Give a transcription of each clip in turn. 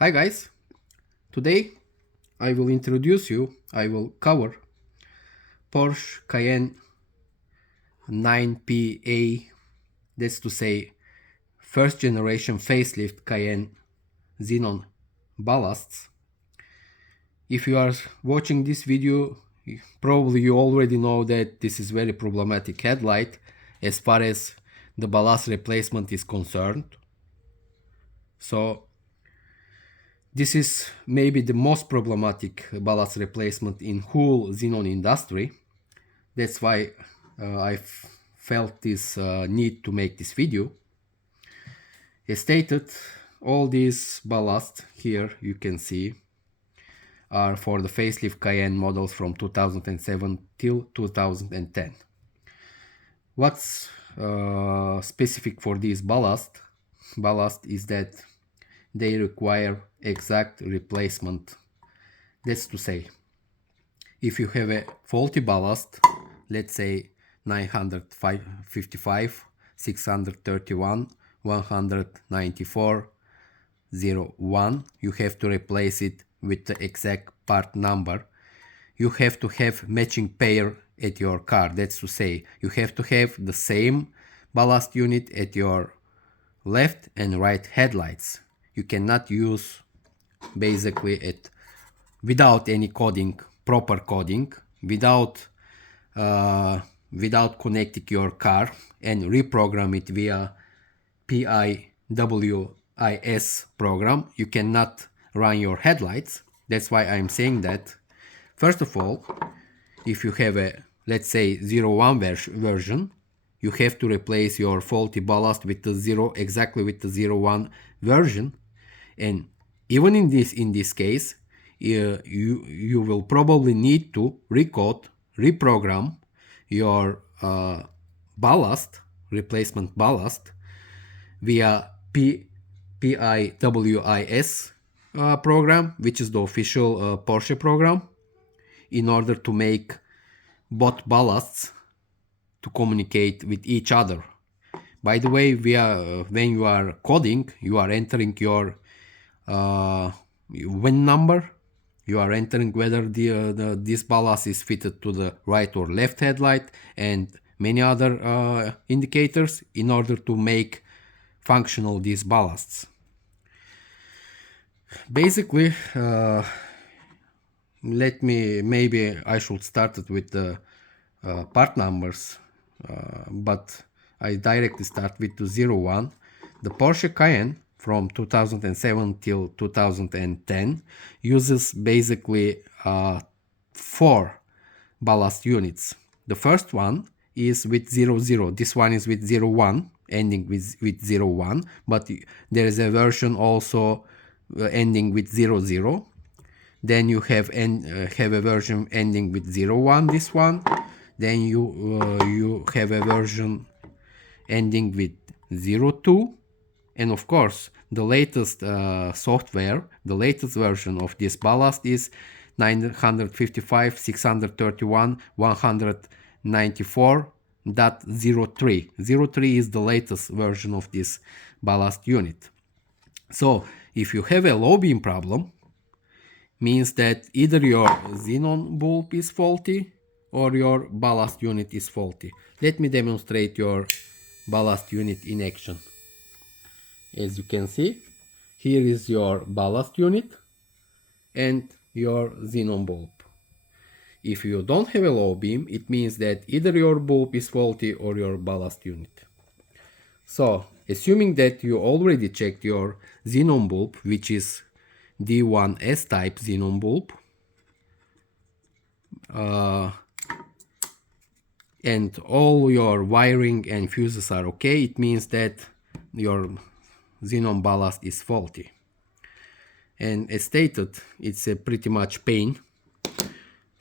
Hi guys, today I will cover Porsche Cayenne 9PA, that's to say first generation facelift Cayenne xenon ballasts. If you are watching this video, probably you already know that this is very problematic headlight as far as the ballast replacement is concerned. So this is maybe the most problematic ballast replacement in whole xenon industry. That's why I felt this need to make this video. As stated, all these ballasts here you can see are for the facelift Cayenne models from 2007 till 2010. What's specific for these ballast is that they require exact replacement. That's to say, if you have a faulty ballast, let's say 955, 631, 194, 01, you have to replace it with the exact part number. You have to have matching pair at your car. That's to say, you have to have the same ballast unit at your left and right headlights. You cannot use basically it without any coding, proper coding, without connecting your car and reprogram it via PIWIS program. You cannot run your headlights. That's why I'm saying that. First of all, if you have a, let's say, 01 version, you have to replace your faulty ballast with the exactly with the 01 version. And even in this case, you will probably need to reprogram your ballast, replacement ballast, via PIWIS program, which is the official Porsche program, in order to make both ballasts to communicate with each other. By the way, when you are coding, you are entering your VIN number. You are entering whether this ballast is fitted to the right or left headlight and many other indicators in order to make functional these ballasts. Basically, maybe I should start it with the part numbers, but I directly start with the 01. The Porsche Cayenne from 2007 till 2010 uses basically 4 ballast units. The first one is with 00. This one is with 01, ending with 01, but there is a version also ending with 00. Then you have a version ending with 01, this one. Then you have a version ending with 02. And of course, the latest software, the latest version of this ballast is 955, 631, 194.03. 03 is the latest version of this ballast unit. So if you have a low beam problem, means that either your xenon bulb is faulty or your ballast unit is faulty. Let me demonstrate your ballast unit in action. As you can see, here is your ballast unit and your xenon bulb. If you don't have a low beam, it means that either your bulb is faulty or your ballast unit. So, assuming that you already checked your xenon bulb, which is D1S type xenon bulb, and all your wiring and fuses are okay, it means that your xenon ballast is faulty. And as stated, it's a pretty much pain.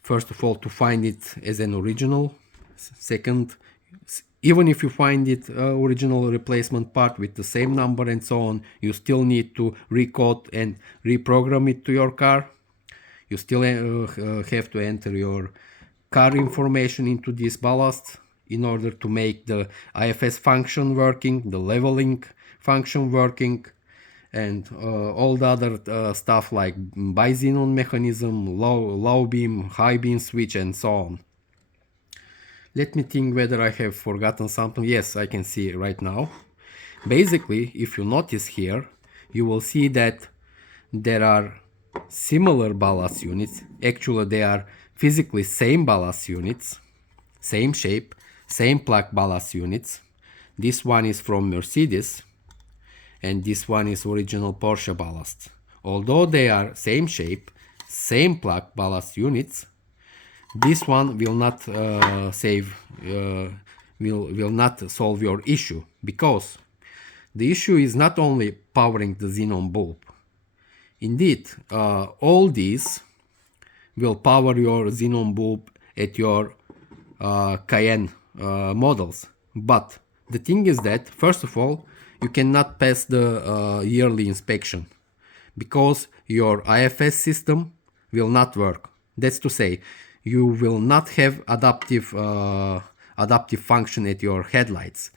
First of all, to find it as an original. Second, even if you find it original replacement part with the same number and so on, you still need to recode and reprogram it to your car. You still have to enter your car information into this ballast in order to make the IFS function working, the leveling function working, and all the other stuff like bi-xenon mechanism, low beam, high beam switch, and so on. Let me think whether I have forgotten something. Yes, I can see it right now. Basically, if you notice here, you will see that there are similar ballast units. Actually, they are physically same ballast units, same shape, same plug ballast units. This one is from Mercedes and this one is original Porsche ballast. Although they are same shape, same plug ballast units, this one will not will not solve your issue, because the issue is not only powering the xenon bulb. Indeed, all these will power your xenon bulb at your Cayenne models. But the thing is that, first of all, you cannot pass the yearly inspection because your IFS system will not work. That's to say, you will not have adaptive function at your headlights,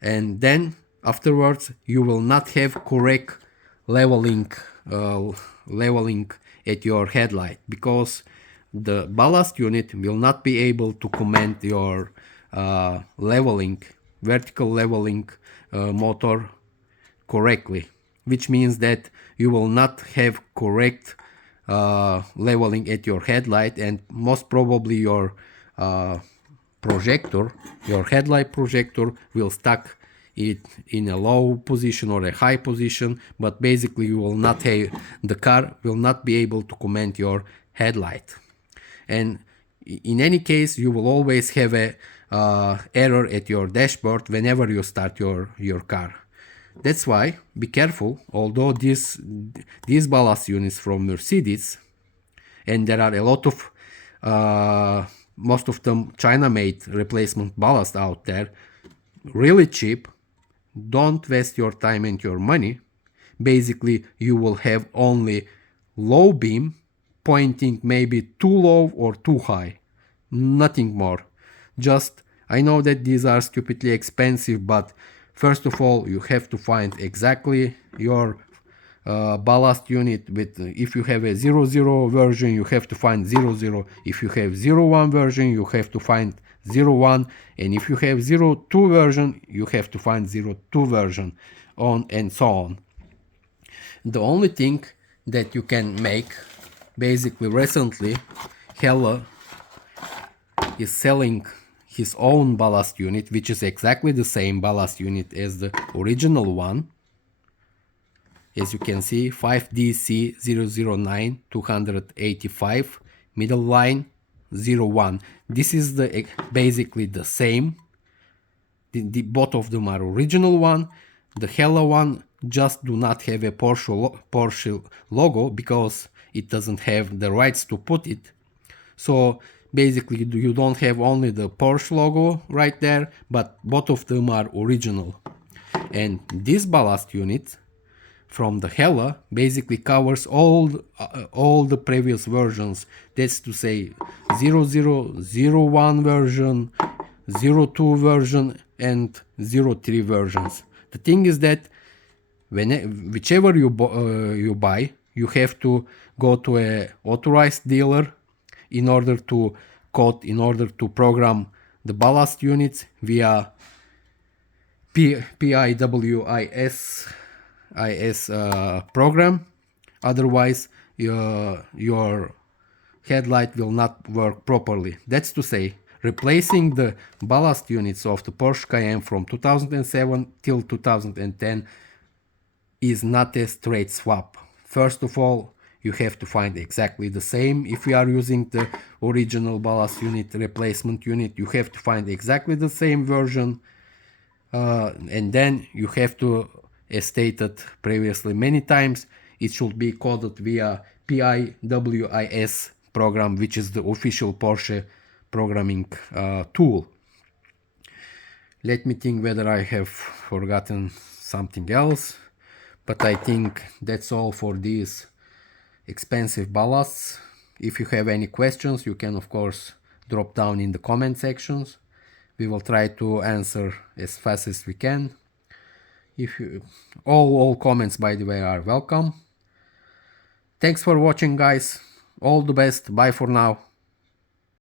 and then afterwards you will not have correct leveling at your headlight, because the ballast unit will not be able to command your vertical leveling motor correctly, which means that you will not have correct leveling at your headlight, and most probably your headlight projector will stuck it in a low position or a high position, but basically you will not have, the car will not be able to command your headlight. And in any case, you will always have a error at your dashboard whenever you start your car. That's why be careful. Although these ballast units from Mercedes, and there are a lot of most of them China-made replacement ballast out there, really cheap. Don't waste your time and your money. Basically, you will have only low beam pointing maybe too low or too high, nothing more. Just, I know that these are stupidly expensive, but first of all, you have to find exactly your ballast unit. With, if you have a 00 version, you have to find 00. If you have 01 version, you have to find 01, and if you have 02 version, you have to find 02 version, on and so on. The only thing that you can make, basically recently Hella is selling his own ballast unit, which is exactly the same ballast unit as the original one. As you can see, 5DC009 285 middle line 01. This is the basically the same. Both of them are original one. The Hella one just do not have a Porsche logo because it doesn't have the rights to put it. So basically you don't have only the Porsche logo right there, but both of them are original. And this ballast unit from the Hella basically covers all the previous versions. That's to say 0001 version, 02 version, and 03 versions. The thing is that whichever you buy, you have to go to a authorized dealer in order to program the ballast units via PIWIS program. Otherwise your headlight will not work properly. That's to say, replacing the ballast units of the Porsche Cayenne from 2007 till 2010 is not a straight swap. First of all, you have to find exactly the same. If you are using the original ballast unit replacement unit, you have to find exactly the same version, and then you have to, as stated previously many times, it should be coded via PIWIS program, which is the official Porsche programming tool. Let me think whether I have forgotten something else, but I think that's all for these expensive ballasts. If you have any questions, you can of course drop down in the comment sections. We will try to answer as fast as we can. If you, all comments, by the way, are welcome. Thanks for watching, guys. All the best. Bye for now.